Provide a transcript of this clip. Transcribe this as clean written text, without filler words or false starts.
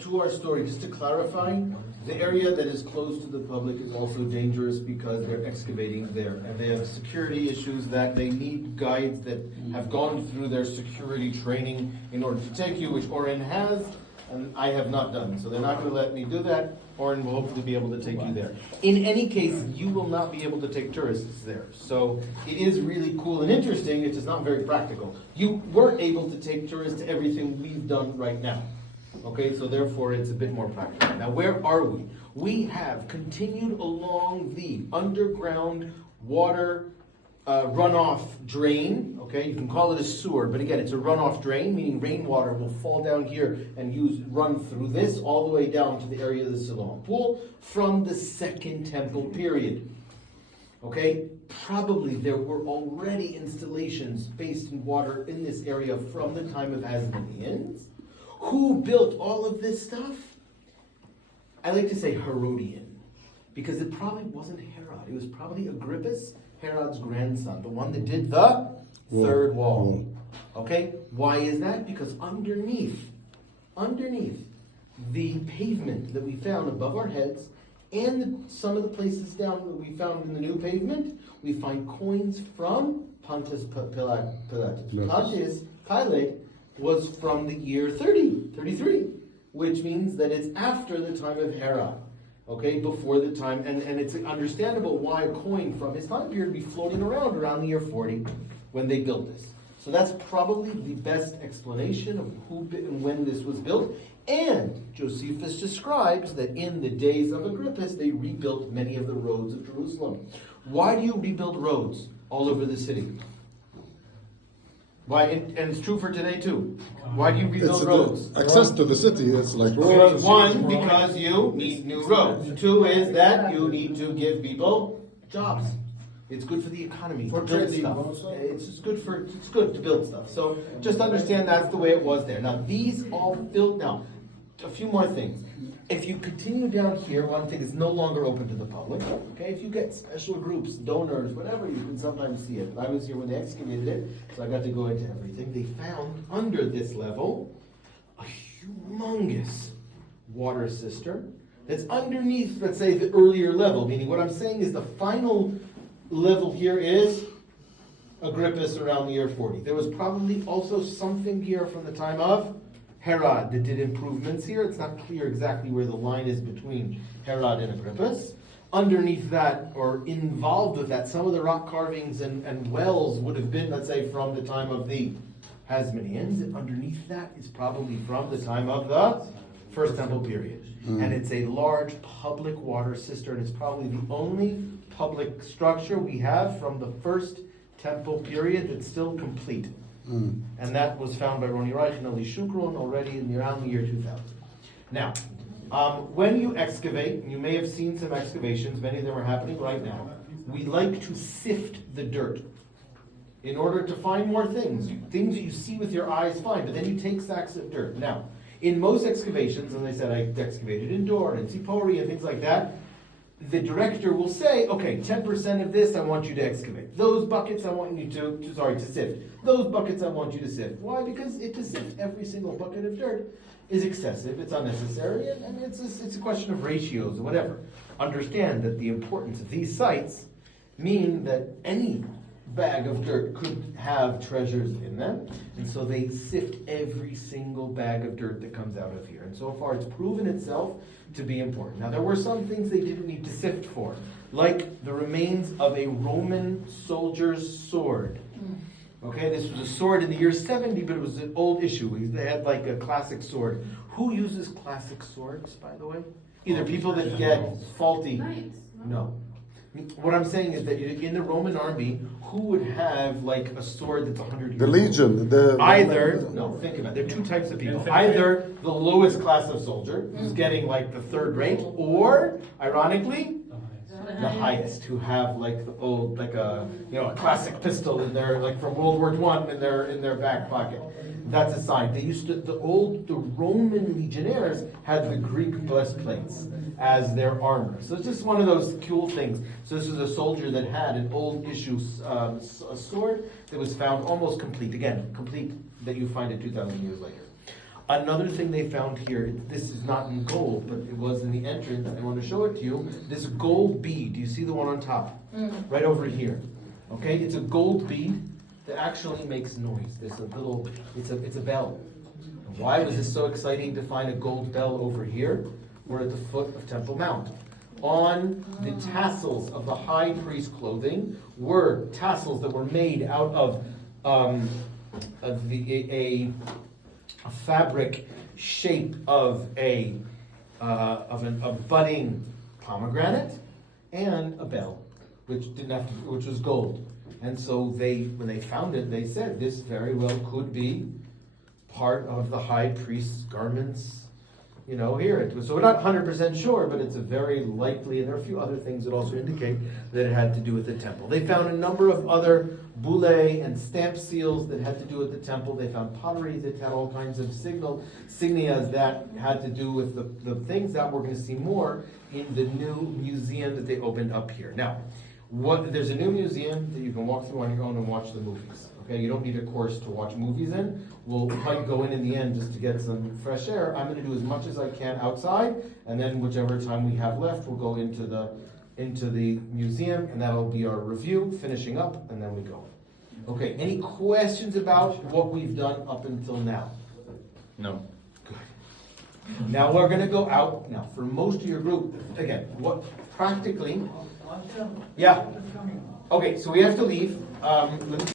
to our story, just to clarify, the area that is closed to the public is also dangerous because they're excavating there. And they have security issues that they need guides that have gone through their security training in order to take you, which Oren has, and I have not done. So they're not going to let me do that. Oren will hopefully be able to take you there. In any case, you will not be able to take tourists there. So it is really cool and interesting. It's just not very practical. You were able to take tourists to everything we've done right now. Okay, so therefore it's a bit more practical. Now, where are we? We have continued along the underground water runoff drain. Okay, you can call it a sewer, but again, it's a runoff drain, meaning rainwater will fall down here and run through this all the way down to the area of the Siloam pool from the Second Temple period. Okay, probably there were already installations based in water in this area from the time of Hasmoneans. Who built all of this stuff? I like to say Herodian, because it probably wasn't Herod. It was probably Agrippus, Herod's grandson, the one that did the third wall. Okay? Why is that? Because underneath the pavement that we found above our heads and some of the places down that we found in the new pavement, we find coins from Pontius Pilate. Pontius Pilate was from the year 33, which means that it's after the time of Herod, okay, before the time, and it's understandable why a coin from his time period would be floating around the year 40 when they built this. So that's probably the best explanation of who and when this was built. And Josephus describes that in the days of Agrippus, they rebuilt many of the roads of Jerusalem. Why do you rebuild roads all over the city? Why? And it's true for today too. Why do you rebuild roads? Access to the city is like roads. One, because you need new roads. Two is that you need to give people jobs. It's good for the economy to build stuff. It's good to build stuff. So just understand that's the way it was there. Now these all built. Now a few more things. If you continue down here, one thing is no longer open to the public. Okay, if you get special groups, donors, whatever, you can sometimes see it. I was here when they excavated it, so I got to go into everything. They found under this level a humongous water cistern that's underneath, let's say, the earlier level. Meaning, what I'm saying is the final level here is Agrippus around the year 40. There was probably also something here from the time of Herod that did improvements here. It's not clear exactly where the line is between Herod and Agrippus. Underneath that, or involved with that, some of the rock carvings and wells would have been, let's say, from the time of the Hasmoneans. And underneath that is probably from the time of the First Temple period. And it's a large public water cistern. It's probably the only public structure we have from the First Temple period that's still complete. And that was found by Roni Reich and Eli Shukron already around the year 2000. Now, when you excavate, you may have seen some excavations, many of them are happening right now. We like to sift the dirt in order to find more things. Things that you see with your eyes, fine, but then you take sacks of dirt. Now, in most excavations, as I said, I excavated in Dorn and Tzipori and things like that, the director will say, okay, 10% of this I want you to excavate. Those buckets I want you to sift. Those buckets I want you to sift. Why? Because to sift every single bucket of dirt is excessive, it's unnecessary, and it's a question of ratios or whatever. Understand that the importance of these sites mean that any bag of dirt could have treasures in them, and so they sift every single bag of dirt that comes out of here. And so far it's proven itself to be important. Now there were some things they didn't need to sift for, like the remains of a Roman soldier's sword. Okay, this was a sword in the year 70, but it was an old issue. They had like a classic sword. Who uses classic swords, by the way? Either people that get faulty. No. What I'm saying is that in the Roman army, who would have like a sword that's 100 years The legion. Think about it. There are two types of people. Either the lowest class of soldier, who's getting like the third rate, or, ironically, the highest, who have like the old, like a classic pistol in their, like from World War I in their back pocket. That's a sign. They used to, the Roman legionnaires had the Greek breastplates as their armor. So it's just one of those cool things. So this is a soldier that had an old issue a sword that was found almost complete. Again, complete that you find it 2,000 years later. Another thing they found here, this is not in gold, but it was in the entrance, I want to show it to you, this gold bead, do you see the one on top? Right over here, okay, it's a gold bead that actually makes noise, there's a little, it's a bell. Why was this so exciting to find a gold bell over here? We're at the foot of Temple Mount. On the tassels of the high priest clothing were tassels that were made out of a fabric shape of a budding pomegranate and a bell, which was gold. And so when they found it, they said this very well could be part of the high priest's garments. Here. So we're not 100% sure, but it's a very likely, and there are a few other things that also indicate that it had to do with the temple. They found a number of other boule and stamp seals that had to do with the temple. They found pottery that had all kinds of signias that had to do with the things that we're going to see more in the new museum that they opened up here. Now, there's a new museum that you can walk through on your own and watch the movies. Okay, you don't need a course to watch movies in. We'll might go in the end just to get some fresh air. I'm going to do as much as I can outside, and then whichever time we have left, we'll go into the museum, and that'll be our review, finishing up, and then we go. Okay, any questions about what we've done up until now? No. Good. Now we're going to go out. Now, for most of your group, again, what practically? Yeah. Okay, so we have to leave. Let me